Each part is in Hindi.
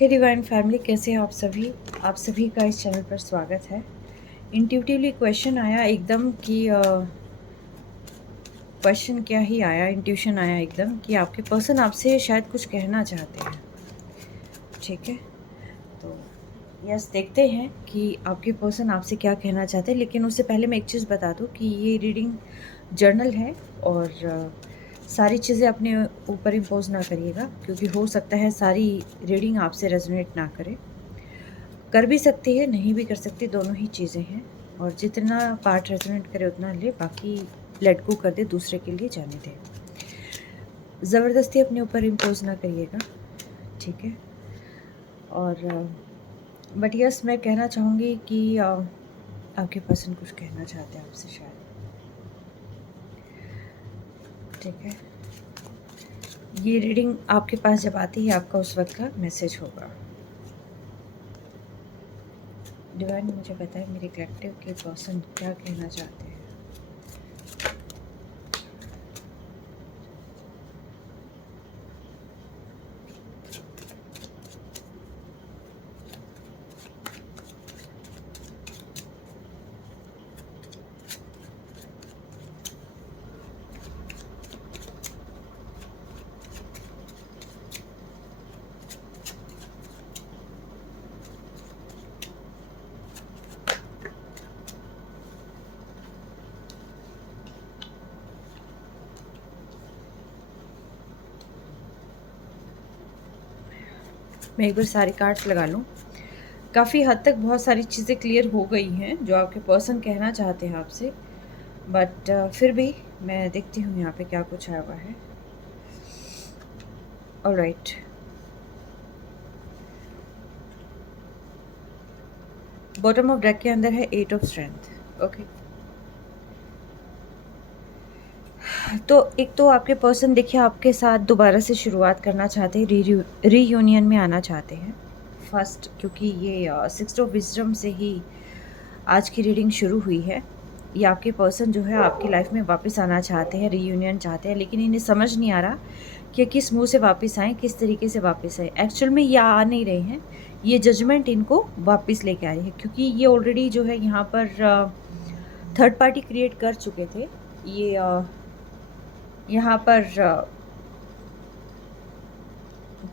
हे डिवाइन फैमिली, कैसे हैं आप सभी का इस चैनल पर स्वागत है। इंट्यूटिवली क्वेश्चन आया एकदम कि क्वेश्चन क्या ही आया, इंट्यूशन आया एकदम कि आपके पर्सन आपसे शायद कुछ कहना चाहते हैं। ठीक है, तो यस, देखते हैं कि आपके पर्सन आपसे क्या कहना चाहते हैं। लेकिन उससे पहले मैं एक चीज़ बता दूं कि ये रीडिंग जर्नल है और सारी चीज़ें अपने ऊपर इम्पोज ना करिएगा, क्योंकि हो सकता है सारी रीडिंग आपसे रेजोनेट ना करे। कर भी सकती है, नहीं भी कर सकती, दोनों ही चीज़ें हैं। और जितना पार्ट रेजोनेट करे उतना ले, बाकी लेट गो कर दे, दूसरे के लिए जाने दे। ज़बरदस्ती अपने ऊपर इम्पोज ना करिएगा, ठीक है। और बट यस, मैं कहना चाहूँगी कि आपके पर्सन कुछ कहना चाहते हैं आपसे शायद, ठीक है। ये रीडिंग आपके पास जब आती है, आपका उस वक्त का मैसेज होगा। डिवाइन मुझे बताए मेरे कलेक्टिव के पर्सन क्या कहना चाहते हैं। मैं एक बार सारे कार्ड्स लगा लूँ। काफ़ी हद तक बहुत सारी चीज़ें क्लियर हो गई हैं जो आपके पर्सन कहना चाहते हैं आपसे, बट फिर भी मैं देखती हूँ यहाँ पे क्या कुछ आया हुआ है। ऑलराइट, बॉटम ऑफ डेक के अंदर है 8 ऑफ स्ट्रेंथ। ओके, तो एक तो आपके पर्सन देखिए आपके साथ दोबारा से शुरुआत करना चाहते हैं, रीयूनियन में आना चाहते हैं फर्स्ट, क्योंकि ये 6 ऑफ विजडम से ही आज की रीडिंग शुरू हुई है। ये आपके पर्सन जो है आपकी लाइफ में वापस आना चाहते हैं, रीयूनियन चाहते हैं, लेकिन इन्हें समझ नहीं आ रहा कि किस मुंह से वापस आएँ, किस तरीके से वापस आए। एक्चुअल में ये आ नहीं रहे हैं, ये जजमेंट इनको वापस लेके आ रही है, क्योंकि ये ऑलरेडी जो है यहाँ पर थर्ड पार्टी क्रिएट कर चुके थे। ये यहाँ पर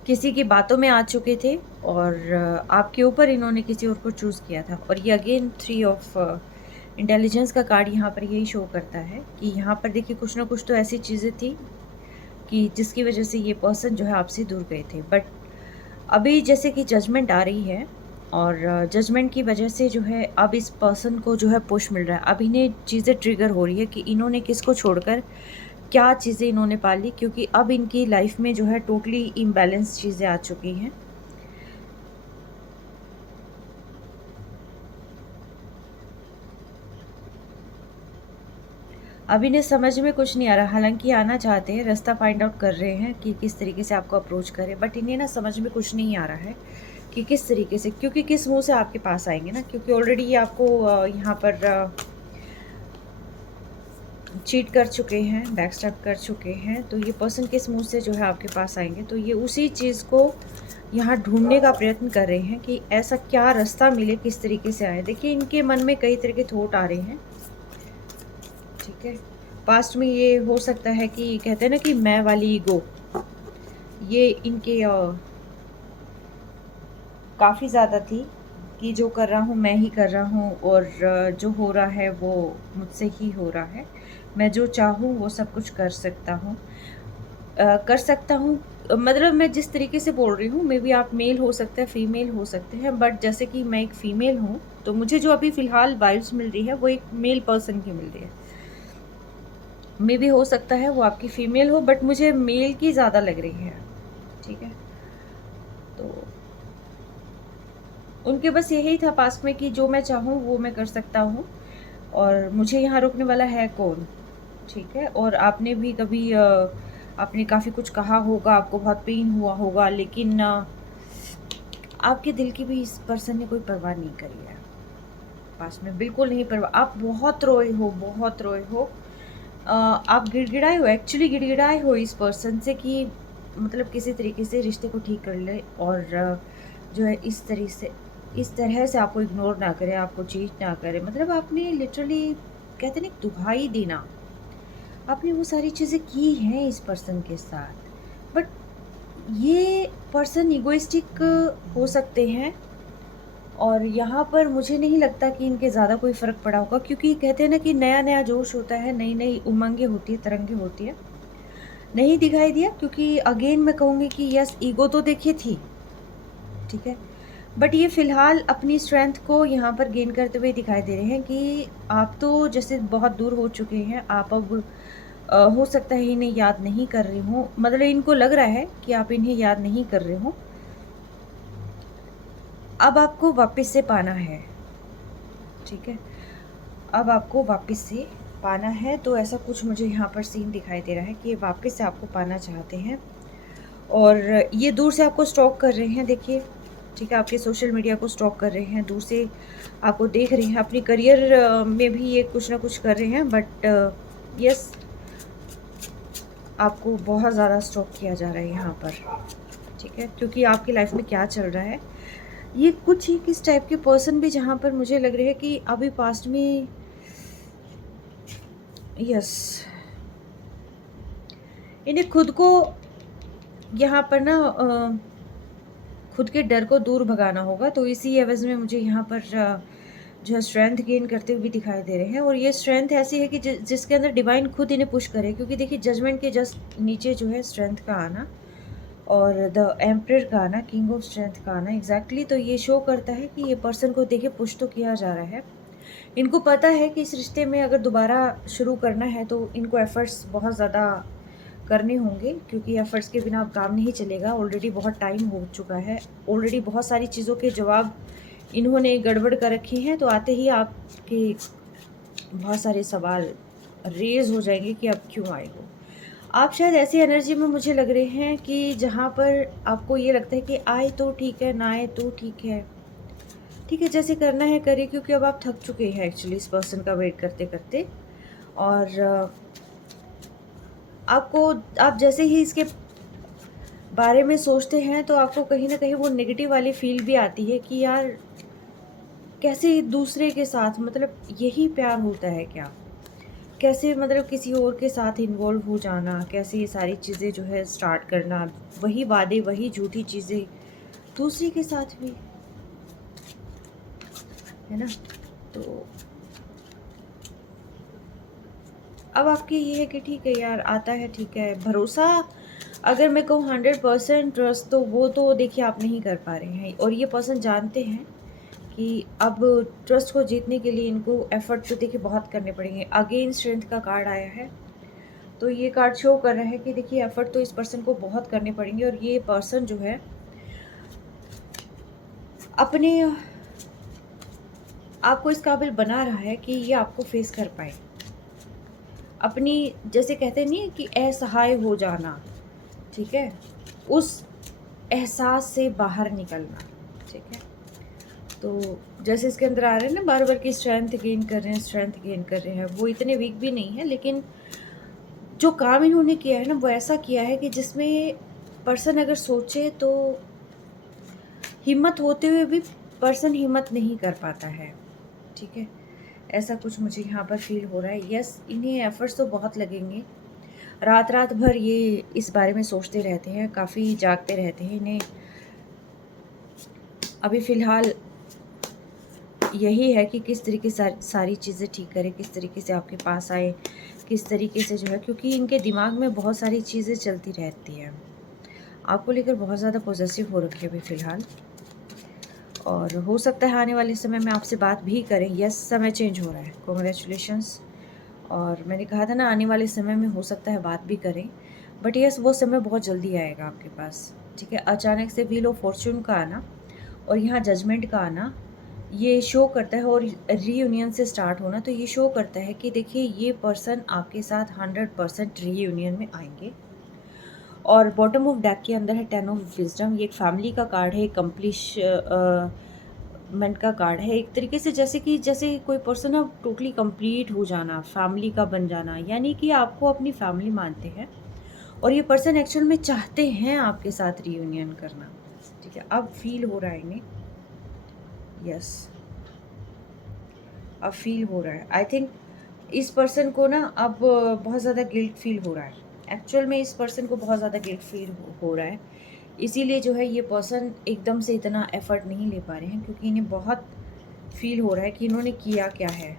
किसी की बातों में आ चुके थे और आपके ऊपर इन्होंने किसी और को चूज़ किया था। और ये अगेन 3 ऑफ इंटेलिजेंस का कार्ड यहाँ पर यही शो करता है कि यहाँ पर देखिए कुछ ना कुछ तो ऐसी चीज़ें थी कि जिसकी वजह से ये पर्सन जो है आपसे दूर गए थे। बट अभी जैसे कि जजमेंट आ रही है और जजमेंट की वजह से जो है अब इस पर्सन को जो है पुश मिल रहा है। अब इन्हें चीज़ें ट्रिगर हो रही है कि इन्होंने किसको छोड़कर क्या चीज़ें इन्होंने पाली, क्योंकि अब इनकी लाइफ में जो है टोटली इम्बैलेंस चीज़ें आ चुकी हैं। अब इन्हें समझ में कुछ नहीं आ रहा, हालांकि आना चाहते हैं, रास्ता फाइंड आउट कर रहे हैं कि किस तरीके से आपको अप्रोच करें, बट इन्हें ना समझ में कुछ नहीं आ रहा है कि किस तरीके से, क्योंकि किस मुंह से आपके पास आएंगे ना, क्योंकि ऑलरेडी ये आपको यहाँ पर चीट कर चुके हैं, बैकस्टैब कर चुके हैं। तो ये पर्सन किस मुंह से जो है आपके पास आएंगे, तो ये उसी चीज़ को यहाँ ढूंढने का प्रयत्न कर रहे हैं कि ऐसा क्या रास्ता मिले, किस तरीके से आए। देखिए इनके मन में कई तरह के थॉट आ रहे हैं, ठीक है। पास्ट में ये हो सकता है कि कहते हैं ना कि मैं वाली ईगो, ये इनके काफ़ी ज़्यादा थी कि जो कर रहा हूँ मैं ही कर रहा हूँ और जो हो रहा है वो मुझसे ही हो रहा है, मैं जो चाहूँ वो सब कुछ कर सकता हूँ, कर सकता हूँ। मतलब मैं जिस तरीके से बोल रही हूँ, मे बी आप मेल हो सकते हैं, फीमेल हो सकते हैं, बट जैसे कि मैं एक फ़ीमेल हूँ तो मुझे जो अभी फ़िलहाल वाइब्स मिल रही है वो एक मेल पर्सन की मिल रही है। मे बी हो सकता है वो आपकी फ़ीमेल हो, बट मुझे मेल की ज़्यादा लग रही है, ठीक है। तो उनके बस यही था पास्ट में कि जो मैं चाहूँ वो मैं कर सकता हूँ और मुझे यहाँ रोकने वाला है कौन, ठीक है। और आपने भी कभी आपने काफ़ी कुछ कहा होगा, आपको बहुत पेन हुआ होगा, लेकिन आपके दिल की भी इस पर्सन ने कोई परवाह नहीं करी है पास्ट में, बिल्कुल नहीं परवाह। आप बहुत रोए हो, बहुत रोए हो, आप गिड़गिड़ाए हो, एक्चुअली गिड़गिड़ाए हो इस पर्सन से कि मतलब किसी तरीके से रिश्ते को ठीक कर ले। और जो है इस तरह से आपको इग्नोर ना करे, आपको चीट ना करे। मतलब आपने लिटरली कहते हैं ना दुहाई देना, आपने वो सारी चीज़ें की हैं इस पर्सन के साथ। बट ये पर्सन इगोइस्टिक हो सकते हैं और यहाँ पर मुझे नहीं लगता कि इनके ज़्यादा कोई फ़र्क पड़ा होगा, क्योंकि कहते हैं ना कि नया-नया जोश होता है, नई-नई उमंगें होती है, तरंगें होती हैं। नहीं दिखाई दिया क्योंकि अगेन मैं कहूँगी कि यस ईगो तो देखिए थी, ठीक है? बट ये फ़िलहाल अपनी स्ट्रेंथ को यहाँ पर गेन करते हुए दिखाई दे रहे हैं कि आप तो जैसे बहुत दूर हो चुके हैं, आप अब हो सकता है इन्हें याद नहीं कर रहे हों, मतलब इनको लग रहा है कि आप इन्हें याद नहीं कर रहे हो। अब आपको वापस से पाना है, ठीक है? अब आपको वापस से पाना है, तो ऐसा कुछ मुझे यहाँ पर सीन दिखाई दे रहा है कि ये वापस से आपको पाना चाहते हैं और ये दूर से आपको स्टॉक कर रहे हैं, देखिए, ठीक है? आपके सोशल मीडिया को स्टॉक कर रहे हैं, दूर से आपको देख रहे हैं, अपनी करियर में भी ये कुछ ना कुछ कर रहे हैं, बट यस आपको बहुत ज़्यादा स्टॉक किया जा रहा है यहाँ पर, ठीक है? क्योंकि आपकी लाइफ में क्या चल रहा है, ये कुछ ही किस टाइप के पर्सन भी जहाँ पर मुझे लग रहा है कि अभी पास्ट में यस इन्हें खुद को यहाँ पर ना खुद के डर को दूर भगाना होगा, तो इसी एवज़ में मुझे यहाँ पर जो है स्ट्रेंथ गेन करते हुए दिखाई दे रहे हैं और ये स्ट्रेंथ ऐसी है कि जिसके अंदर डिवाइन खुद इन्हें पुश करे, क्योंकि देखिए जजमेंट के जस्ट नीचे जो है स्ट्रेंथ का आना और द एम्परर का आना, किंग ऑफ स्ट्रेंथ का आना एग्जैक्टली, तो ये शो करता है कि ये पर्सन को देखिए पुश तो किया जा रहा है। इनको पता है कि इस रिश्ते में अगर दोबारा शुरू करना है तो इनको एफर्ट्स बहुत ज़्यादा करने होंगे, क्योंकि एफर्ट्स के बिना अब काम नहीं चलेगा। ऑलरेडी बहुत टाइम हो चुका है, ऑलरेडी बहुत सारी चीज़ों के जवाब इन्होंने गड़बड़ कर रखे हैं, तो आते ही आपके बहुत सारे सवाल रेज़ हो जाएंगे कि अब क्यों आए हो। आप शायद ऐसी एनर्जी में मुझे लग रहे हैं कि जहाँ पर आपको ये लगता है कि आए तो ठीक है, ना आए तो ठीक है। ठीक है, जैसे करना है करिए, क्योंकि अब आप थक चुके हैं एक्चुअली इस पर्सन का वेट करते-करते और आप जैसे ही इसके बारे में सोचते हैं तो आपको कहीं न कहीं वो नेगेटिव वाली फ़ील भी आती है कि यार कैसे दूसरे के साथ, मतलब यही प्यार होता है क्या? कैसे मतलब किसी और के साथ इन्वॉल्व हो जाना, कैसे ये सारी चीज़ें जो है स्टार्ट करना, वही वादे, वही झूठी चीज़ें दूसरे के साथ भी, है ना? तो अब आपकी ये है कि ठीक है यार आता है, ठीक है। भरोसा अगर मैं कहूँ 100% ट्रस्ट, तो वो तो देखिए आप नहीं कर पा रहे हैं और ये पर्सन जानते हैं कि अब ट्रस्ट को जीतने के लिए इनको एफर्ट तो देखिए बहुत करने पड़ेंगे। अगेन स्ट्रेंथ का कार्ड आया है, तो ये कार्ड शो कर रहा है कि देखिए एफर्ट तो इस पर्सन को बहुत करने पड़ेंगे और ये पर्सन जो है अपने आपको इस काबिल बना रहा है कि ये आपको फेस कर पाए। अपनी जैसे कहते नहीं कि असहाय हो जाना, ठीक है? उस एहसास से बाहर निकलना, ठीक है? तो जैसे इसके अंदर आ रहे हैं ना बार-बार कि स्ट्रेंथ गेन कर रहे हैं, स्ट्रेंथ गेन कर रहे हैं, वो इतने वीक भी नहीं है, लेकिन जो काम इन्होंने किया है ना वो ऐसा किया है कि जिसमें पर्सन अगर सोचे तो हिम्मत होते हुए भी पर्सन हिम्मत नहीं कर पाता है, ठीक है? ऐसा कुछ मुझे यहाँ पर फ़ील हो रहा है। यस, इन्हें एफ़र्ट्स तो बहुत लगेंगे। रात-रात भर ये इस बारे में सोचते रहते हैं, काफ़ी जागते रहते हैं। इन्हें अभी फ़िलहाल यही है कि किस तरीके से सारी चीज़ें ठीक करें, किस तरीके से आपके पास आए, किस तरीके से जो है, क्योंकि इनके दिमाग में बहुत सारी चीज़ें चलती रहती हैं। आपको लेकर बहुत ज़्यादा पॉज़ेसिव हो रखे हैं अभी फ़िलहाल और हो सकता है आने वाले समय में आपसे बात भी करें। यस, समय चेंज हो रहा है, कांग्रेचुलेशंस। और मैंने कहा था ना आने वाले समय में हो सकता है बात भी करें, बट यस वो समय बहुत जल्दी आएगा आपके पास, ठीक है? अचानक से व्हील ऑफ फॉर्च्यून का आना और यहाँ जजमेंट का आना, ये शो करता है और रीयूनियन से स्टार्ट होना, तो ये शो करता है कि देखिए ये पर्सन आपके साथ 100% रीयूनियन में आएंगे। और बॉटम ऑफ डेक के अंदर है 10 ऑफ विजडम, ये एक फैमिली का कार्ड है, मेंट का कार्ड है, एक तरीके से जैसे कोई पर्सन अब टोटली कंप्लीट हो जाना, फैमिली का बन जाना, यानी कि आपको अपनी फैमिली मानते हैं और ये पर्सन एक्चुअल में चाहते हैं आपके साथ रियूनियन करना, ठीक है, अब फील हो रहा है इन्हें, यस, अब फील हो रहा है। आई थिंक इस पर्सन को ना अब बहुत ज़्यादा गिल्ट फील हो रहा है। एक्चुअल में इस पर्सन को बहुत ज़्यादा गिल्ट फील हो रहा है, इसीलिए जो है ये पर्सन एकदम से इतना एफर्ट नहीं ले पा रहे हैं, क्योंकि इन्हें बहुत फील हो रहा है कि इन्होंने किया क्या है।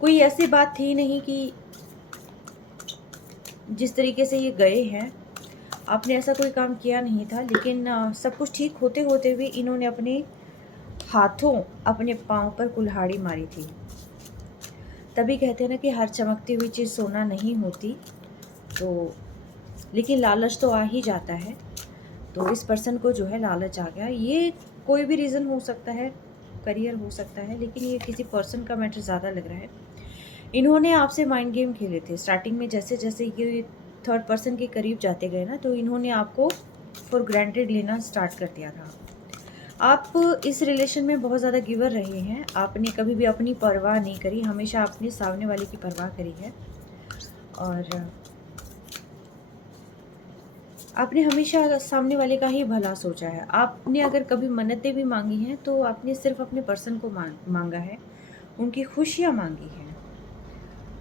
कोई ऐसी बात थी नहीं कि जिस तरीके से ये गए हैं, आपने ऐसा कोई काम किया नहीं था, लेकिन सब कुछ ठीक होते होते हुए इन्होंने अपने हाथों अपने पाँव पर कुल्हाड़ी मारी थी। तभी कहते हैं ना कि हर चमकती हुई चीज़ सोना नहीं होती, तो लेकिन लालच तो आ ही जाता है। तो इस पर्सन को जो है लालच आ गया। ये कोई भी रीज़न हो सकता है, करियर हो सकता है, लेकिन ये किसी पर्सन का मैटर ज़्यादा लग रहा है। इन्होंने आपसे माइंड गेम खेले थे स्टार्टिंग में, जैसे जैसे ये थर्ड पर्सन के करीब जाते गए ना, तो इन्होंने आपको फॉर ग्रांटेड लेना स्टार्ट कर दिया था। आप इस रिलेशन में बहुत ज़्यादा गिवर रहे हैं, आपने कभी भी अपनी परवाह नहीं करी, हमेशा आपने सामने वाले की परवाह करी है, और आपने हमेशा सामने वाले का ही भला सोचा है। आपने अगर कभी मन्नतें भी मांगी हैं तो आपने सिर्फ अपने पर्सन को मांगा है, उनकी खुशियाँ मांगी हैं,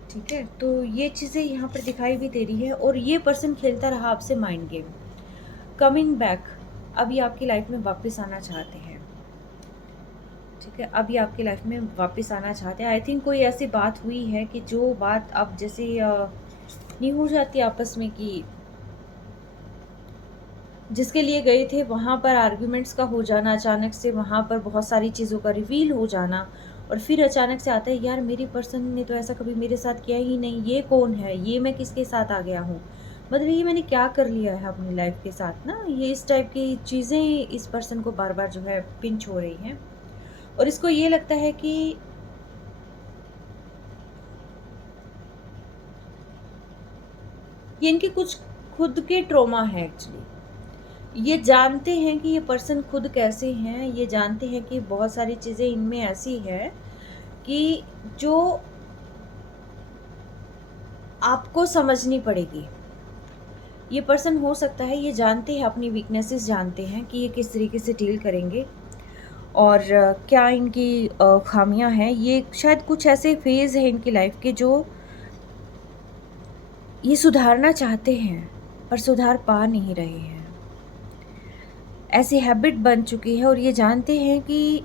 ठीक है। तो ये चीज़ें यहाँ पर दिखाई भी दे रही है, और ये पर्सन खेलता रहा आपसे माइंड गेम, कमिंग बैक, अभी आपकी लाइफ में वापस आना चाहते हैं, ठीक है, अभी आपकी लाइफ में वापस आना चाहते हैं। आई थिंक कोई ऐसी बात हुई है कि जो बात अब जैसे नहीं हो जाती आपस में, कि जिसके लिए गए थे वहाँ पर आर्ग्यूमेंट्स का हो जाना, अचानक से वहाँ पर बहुत सारी चीज़ों का रिवील हो जाना, और फिर अचानक से आता है यार मेरी पर्सन ने तो ऐसा कभी मेरे साथ किया ही नहीं, ये कौन है, ये मैं किसके साथ आ गया हूँ, मतलब ये मैंने क्या कर लिया है अपनी लाइफ के साथ ना। ये इस टाइप की चीज़ें इस पर्सन को बार बार जो है पिंच हो रही हैं, और इसको ये लगता है कि ये इनके कुछ खुद के ट्रॉमा है एक्चुअली। ये जानते हैं कि ये पर्सन खुद कैसे हैं, ये जानते हैं कि बहुत सारी चीज़ें इनमें ऐसी है कि जो आपको समझनी पड़ेगी। ये पर्सन हो सकता है ये जानते हैं, अपनी वीकनेसेस जानते हैं कि ये किस तरीके से डील करेंगे, और क्या इनकी खामियां हैं। ये शायद कुछ ऐसे फेज़ हैं इनकी लाइफ के जो ये सुधारना चाहते हैं, पर सुधार पा नहीं रहे हैं। ऐसी हैबिट बन चुकी है, और ये जानते हैं कि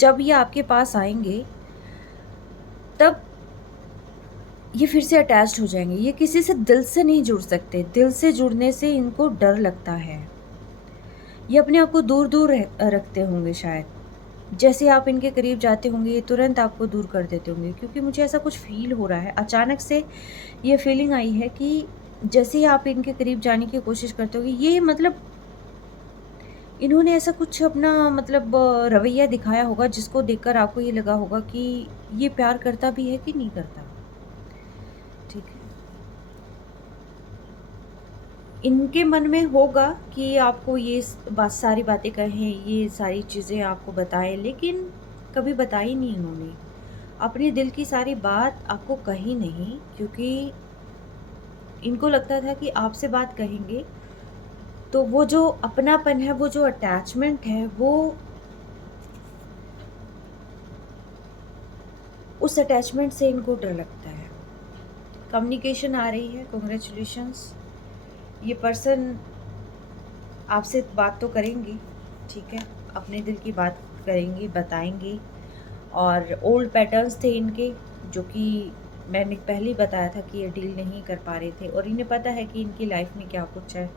जब ये आपके पास आएँगे, तब ये फिर से अटैच्ड हो जाएँगे। ये किसी से दिल से नहीं जुड़ सकते, दिल से जुड़ने से इनको डर लगता है। ये अपने आप को दूर-दूर रखते होंगे शायद। जैसे आप इनके करीब जाते होंगे, ये तुरंत आपको दूर कर देते होंगे, क्योंकि मुझे ऐसा कुछ फ़ील हो रहा है। अचानक से ये फीलिंग आई है कि जैसे ही आप इनके करीब जाने की कोशिश करते होगे, ये मतलब इन्होंने ऐसा कुछ अपना मतलब रवैया दिखाया होगा, जिसको देखकर आपको ये लगा होगा कि ये प्यार करता भी है कि नहीं करता, ठीक है। इनके मन में होगा कि आपको ये सारी बातें कहें, ये सारी चीज़ें आपको बताएं, लेकिन कभी बताई नहीं इन्होंने। अपने दिल की सारी बात आपको कही नहीं, क्योंकि इनको लगता था कि आपसे बात कहेंगे तो वो जो अपनापन है, वो जो अटैचमेंट है, वो उस अटैचमेंट से इनको डर लगता है। कम्युनिकेशन आ रही है, कांग्रेचुलेशंस। ये पर्सन आपसे बात तो करेंगी, ठीक है, अपने दिल की बात करेंगी, बताएंगी, और ओल्ड पैटर्न्स थे इनके, जो कि मैंने पहले ही बताया था कि ये डील नहीं कर पा रहे थे, और इन्हें पता है कि इनकी लाइफ में क्या कुछ है,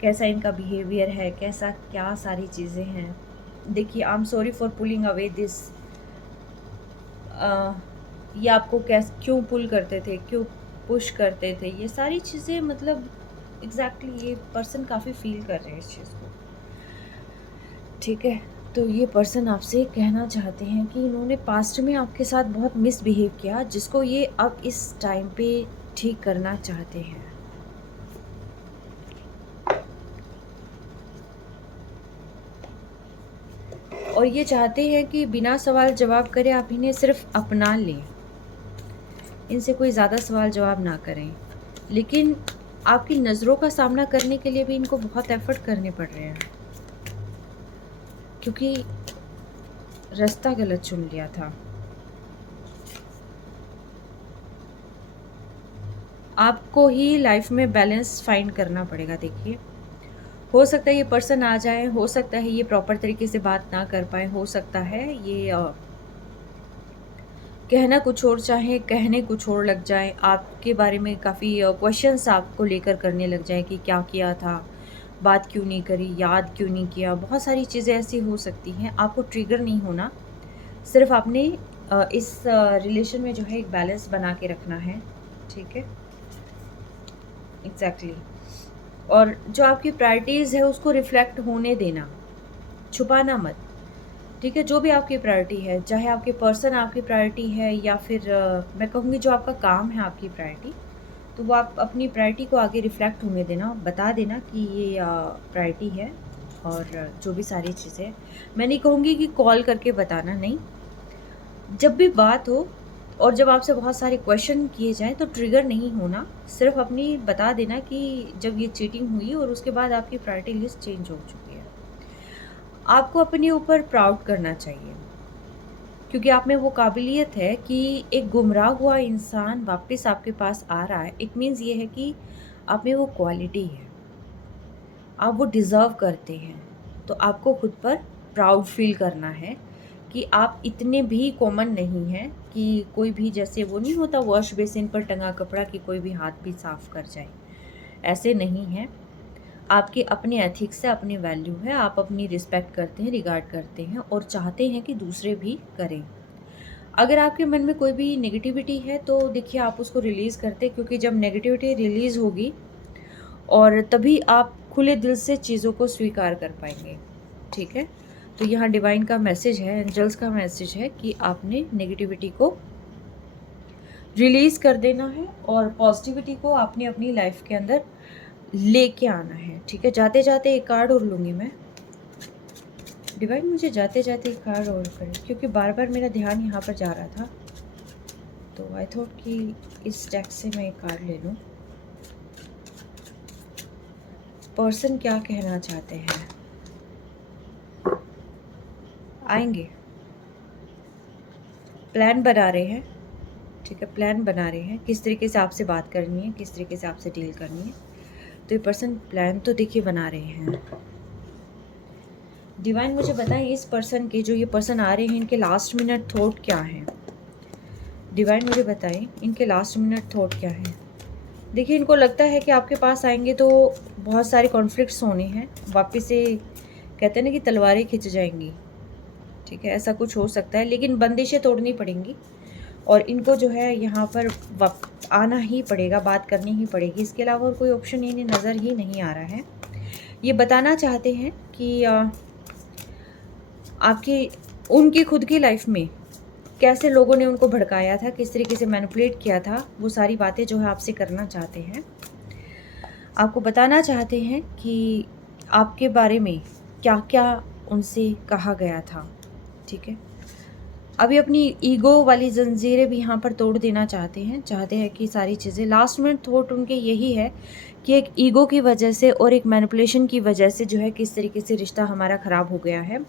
कैसा इनका बिहेवियर है, कैसा क्या सारी चीज़ें हैं। देखिए, I am sorry for pulling away this, ये आपको क्यों पुल करते थे, क्यों पुश करते थे, ये सारी चीज़ें मतलब एग्जैक्टली ये पर्सन काफ़ी फील कर रहे हैं इस चीज़ को, ठीक है। तो ये पर्सन आपसे कहना चाहते हैं कि इन्होंने पास्ट में आपके साथ बहुत मिसबिहेव किया, जिसको ये अब इस टाइम पे ठीक करना चाहते हैं। और ये चाहते हैं कि बिना सवाल जवाब करे आप इन्हें सिर्फ अपना लें, इनसे कोई ज़्यादा सवाल जवाब ना करें। लेकिन आपकी नज़रों का सामना करने के लिए भी इनको बहुत एफ़र्ट करने पड़ रहे हैं, क्योंकि रास्ता गलत चुन लिया था। आपको ही लाइफ़ में बैलेंस फाइंड करना पड़ेगा। देखिए, हो सकता है ये पर्सन आ जाए, हो सकता है ये प्रॉपर तरीके से बात ना कर पाएँ, हो सकता है ये कहना कुछ और चाहें, कहने कुछ और लग जाएँ, आपके बारे में काफ़ी क्वेश्चन्स आपको लेकर करने लग जाएँ कि क्या किया था? बात क्यों नहीं करी? याद क्यों नहीं किया? बहुत सारी चीज़ें ऐसी हो सकती हैं, आपको ट्रिगर नहीं होना, सिर्फ़ आपने इस रिलेशन में जो है एक बैलेंस बना के रखना है, ठीक है? एग्ज़ैक्टली। और जो आपकी प्रायोरिटीज़ है उसको रिफ्लेक्ट होने देना, छुपाना मत, ठीक है? जो भी आपकी प्रायोरिटी है, चाहे आपके पर्सन आपकी प्रायोरिटी है या फिर मैं कहूँगी जो आपका काम है आपकी प्रायोरिटी, तो वो आप अपनी प्रायोरिटी को आगे रिफ्लेक्ट होने देना, बता देना कि ये प्रायोरिटी है और जो भी सारी चीज़ें। मैं नहीं कहूँगी कि कॉल करके बताना, नहीं। जब भी बात हो और जब आपसे बहुत सारे क्वेश्चन किए जाएँ तो ट्रिगर नहीं होना, सिर्फ़ अपनी बता देना कि जब ये चीटिंग हुई और उसके बाद आपकी प्रायोरिटी लिस्ट चेंज हो चुकी है। आपको अपने ऊपर प्राउड करना चाहिए, क्योंकि आप में वो काबिलियत है कि एक गुमराह हुआ इंसान वापस आपके पास आ रहा है, इट मीन्स ये है कि आप में वो क्वालिटी है, आप वो डिज़र्व करते हैं। तो आपको खुद पर प्राउड फ़ील करना है कि आप इतने भी कॉमन नहीं हैं कि कोई भी, जैसे वो नहीं होता वॉश बेसिन पर टंगा कपड़ा, कि कोई भी हाथ भी साफ़ कर जाए, ऐसे नहीं हैं। आपके अपने एथिक्स है, अपनी वैल्यू है, आप अपनी रिस्पेक्ट करते हैं, रिगार्ड करते हैं और चाहते हैं कि दूसरे भी करें। अगर आपके मन में कोई भी नेगेटिविटी है तो देखिए आप उसको रिलीज़ करते हैं, क्योंकि जब नेगेटिविटी रिलीज़ होगी और तभी आप खुले दिल से चीज़ों को स्वीकार कर पाएँगे, ठीक है? तो यहाँ डिवाइन का मैसेज है, एंजल्स का मैसेज है कि आपने नेगेटिविटी को रिलीज़ कर देना है और पॉजिटिविटी को आपने अपनी लाइफ़ के अंदर लेके आना है, ठीक है? जाते-जाते एक कार्ड और लूँगी मैं। डिवाइन मुझे जाते-जाते एक कार्ड और करें, क्योंकि बार-बार मेरा ध्यान यहाँ पर जा रहा था। तो आई थॉट कि इस डेक से मैं एक कार्ड ले लूँ। पर्सन क्या कहना चाहते हैं? आएँगे। प्लान बना रहे हैं, ठीक है? प्लान बना रहे हैं, किस तरीके से आपसे बात करनी है, किस तरीके से आपसे डील करनी है। तो ये पर्सन प्लान तो देखिए बना रहे हैं। डिवाइन मुझे बताएं इस पर्सन के, जो ये पर्सन आ रहे हैं, इनके लास्ट मिनट थॉट क्या हैं? डिवाइन मुझे बताएं इनके लास्ट मिनट थॉट क्या हैं? देखिए, इनको लगता है कि आपके पास आएंगे तो बहुत सारे कॉन्फ्लिक्ट्स होने हैं, वापस से कहते हैं ना कि तलवारें खिंच जाएंगी, ठीक है? ऐसा कुछ हो सकता है, लेकिन बंदिशें तोड़नी पड़ेंगी और इनको जो है यहाँ पर आना ही पड़ेगा, बात करनी ही पड़ेगी। इसके अलावा और कोई ऑप्शन इन्हें नज़र ही नहीं आ रहा है। ये बताना चाहते हैं कि आपकी उनकी खुद की लाइफ में कैसे लोगों ने उनको भड़काया था, किस तरीके से मैनिपुलेट किया था, वो सारी बातें जो है आपसे करना चाहते हैं। आपको बताना चाहते हैं कि आपके बारे में क्या-क्या उनसे कहा गया था, ठीक है? अभी अपनी ईगो वाली ज़ंजीरें भी यहाँ पर तोड़ देना चाहते हैं कि सारी चीज़ें, लास्ट मिनट थॉट उनके यही है कि एक ईगो की वजह से और एक मैनिपुलेशन की वजह से जो है किस तरीके से रिश्ता हमारा ख़राब हो गया है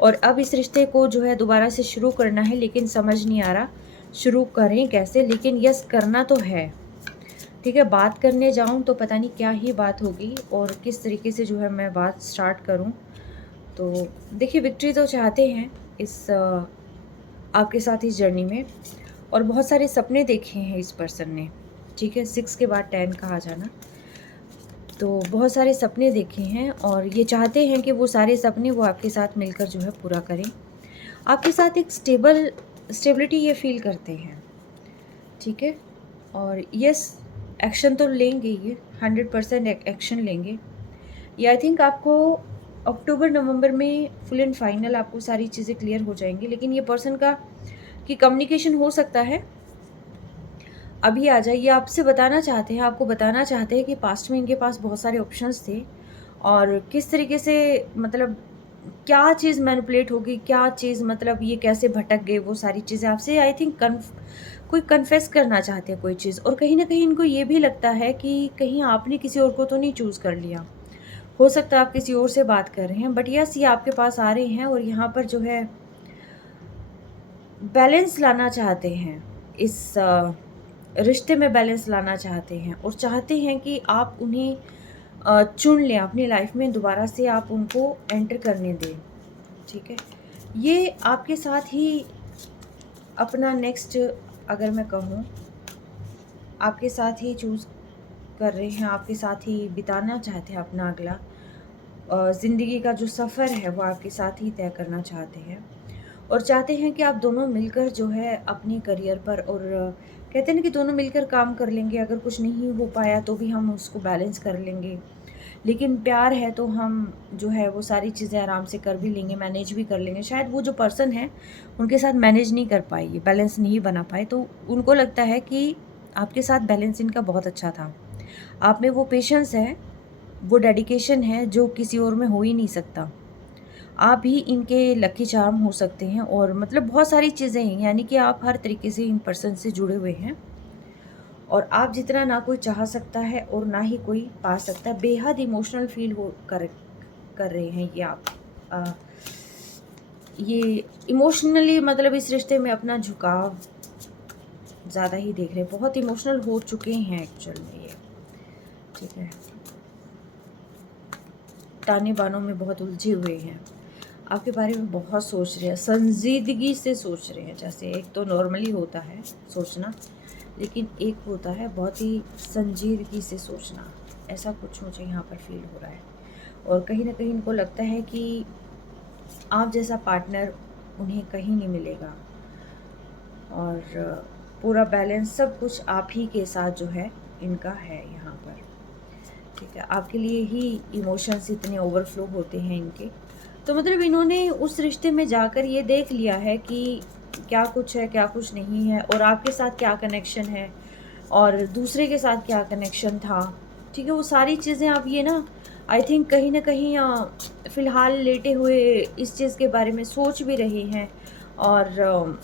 और अब इस रिश्ते को जो है दोबारा से शुरू करना है, लेकिन समझ नहीं आ रहा शुरू करें कैसे, लेकिन यस करना तो है, ठीक है? बात करने जाऊँ तो पता नहीं क्या ही बात होगी और किस तरीके से जो है मैं बात स्टार्ट करूँ। तो देखिए, विक्ट्री तो चाहते हैं इस आपके साथ इस जर्नी में, और बहुत सारे सपने देखे हैं इस पर्सन ने, ठीक है? 6 के बाद 10 का आ जाना, तो बहुत सारे सपने देखे हैं और ये चाहते हैं कि वो सारे सपने वो आपके साथ मिलकर जो है पूरा करें। आपके साथ एक स्टेबिलिटी ये फ़ील करते हैं, ठीक है? और यस, एक्शन तो लेंगे ये, 100% एक्शन लेंगे। ये आई थिंक आपको अक्टूबर-नवंबर में फुल एंड फाइनल आपको सारी चीज़ें क्लियर हो जाएँगी, लेकिन ये पर्सन का कि कम्युनिकेशन हो सकता है अभी आ जाए। ये आपसे बताना चाहते हैं, आपको बताना चाहते हैं कि पास्ट में इनके पास बहुत सारे ऑप्शंस थे और किस तरीके से, मतलब क्या चीज़ मैनिपुलेट होगी, क्या चीज़, मतलब ये कैसे भटक गए, वो सारी चीज़ें आपसे आई थिंक कोई कन्फेस करना चाहते हैं कोई चीज़, और कहीं न कहीं इनको ये भी लगता है कि कहीं आपने किसी और को तो नहीं चूज़ कर लिया। हो सकता है आप किसी और से बात कर रहे हैं, बट यस, ये आपके पास आ रहे हैं और यहाँ पर जो है बैलेंस लाना चाहते हैं। इस रिश्ते में बैलेंस लाना चाहते हैं और चाहते हैं कि आप उन्हें चुन लें अपनी लाइफ में, दोबारा से आप उनको एंटर करने दें, ठीक है? ये आपके साथ ही अपना नेक्स्ट, अगर मैं कहूँ, आपके साथ ही चूज़ कर रहे हैं, आपके साथ ही बिताना चाहते हैं अपना अगला ज़िंदगी का जो सफ़र है वो आपके साथ ही तय करना चाहते हैं। और चाहते हैं कि आप दोनों मिलकर जो है अपने करियर पर, और कहते हैं ना कि दोनों मिलकर काम कर लेंगे, अगर कुछ नहीं हो पाया तो भी हम उसको बैलेंस कर लेंगे। लेकिन प्यार है तो हम जो है वो सारी चीज़ें आराम से कर भी लेंगे, मैनेज भी कर लेंगे। शायद वो जो पर्सन है उनके साथ मैनेज नहीं कर पाई, बैलेंस नहीं बना पाए, तो उनको लगता है कि आपके साथ बैलेंस इनका बहुत अच्छा था। आप में वो पेशेंस है, वो डेडिकेशन है जो किसी और में हो ही नहीं सकता। आप ही इनके लकी चार्म हो सकते हैं, और मतलब बहुत सारी चीज़ें हैं, यानी कि आप हर तरीके से इन पर्सन से जुड़े हुए हैं, और आप जितना ना कोई चाह सकता है और ना ही कोई पा सकता है। बेहद इमोशनल फील हो कर रहे हैं ये आप। अ, ये इमोशनली मतलब इस रिश्ते में अपना झुकाव ज़्यादा ही देख रहे हैं, बहुत इमोशनल हो चुके हैं एक्चुअल में ये, ठीक है? ताने बानों में बहुत उलझे हुए हैं, आपके बारे में बहुत सोच रहे हैं, संजीदगी से सोच रहे हैं। जैसे एक तो नॉर्मली होता है सोचना, लेकिन एक होता है बहुत ही संजीदगी से सोचना। ऐसा कुछ मुझे यहाँ पर फील हो रहा है, और कहीं ना कहीं इनको लगता है कि आप जैसा पार्टनर उन्हें कहीं नहीं मिलेगा, और पूरा बैलेंस सब कुछ आप ही के साथ जो है इनका है यहाँ पर, ठीक है? आपके लिए ही इमोशंस इतने ओवरफ्लो होते हैं इनके। तो मतलब इन्होंने उस रिश्ते में जाकर ये देख लिया है कि क्या कुछ है, क्या कुछ नहीं है, और आपके साथ क्या कनेक्शन है और दूसरे के साथ क्या कनेक्शन था, ठीक है? वो सारी चीज़ें आप ये ना, आई थिंक कहीं न कहीं फ़िलहाल लेटे हुए इस चीज़ के बारे में सोच भी रहे हैं, और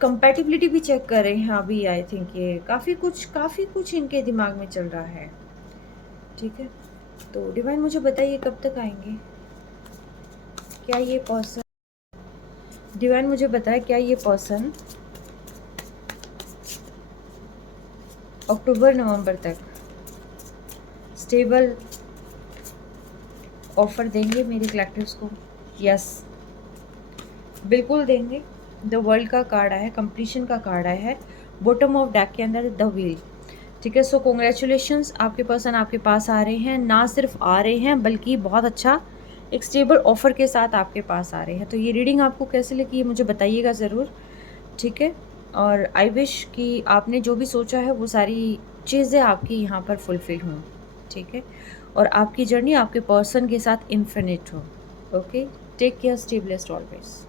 कंपैटिबिलिटी भी चेक कर रहे हैं अभी। आई थिंक ये काफ़ी कुछ इनके दिमाग में चल रहा है, ठीक है? तो डिवाइन मुझे बताइए कब तक आएँगे? क्या ये पर्सन, डिवाइन मुझे बताए, क्या ये पर्सन अक्टूबर नवंबर तक स्टेबल ऑफर देंगे मेरे कलेक्टिव्स को? यस, बिल्कुल देंगे। द वर्ल्ड का कार्ड आया है, कंप्लीशन का कार्ड आया है, बॉटम ऑफ डेक के अंदर द व्हील, ठीक है? सो कॉन्ग्रेचुलेशंस, आपके पर्सन आपके पास आ रहे हैं, ना सिर्फ आ रहे हैं बल्कि बहुत अच्छा एक स्टेबल ऑफर के साथ आपके पास आ रहे हैं। तो ये रीडिंग आपको कैसे लगी ये मुझे बताइएगा ज़रूर, ठीक है? और आई विश कि आपने जो भी सोचा है वो सारी चीज़ें आपकी यहाँ पर फुलफिल हों, ठीक है? और आपकी जर्नी आपके पर्सन के साथ इन्फिनिट हो। Okay, take care, stay blessed always.